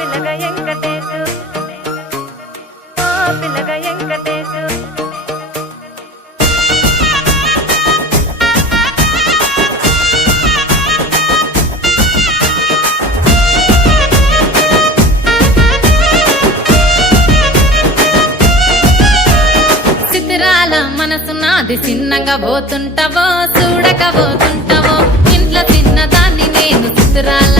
పిల్లగా వెంకటేశు ఓ పిల్లగా వెంకటేశు చిత్రాల మనసు నాది చిన్నగా పోతుంటావో చూడక పోతుంటావో ఇంట్లో చిన్నదాన్ని నేను చిత్రాల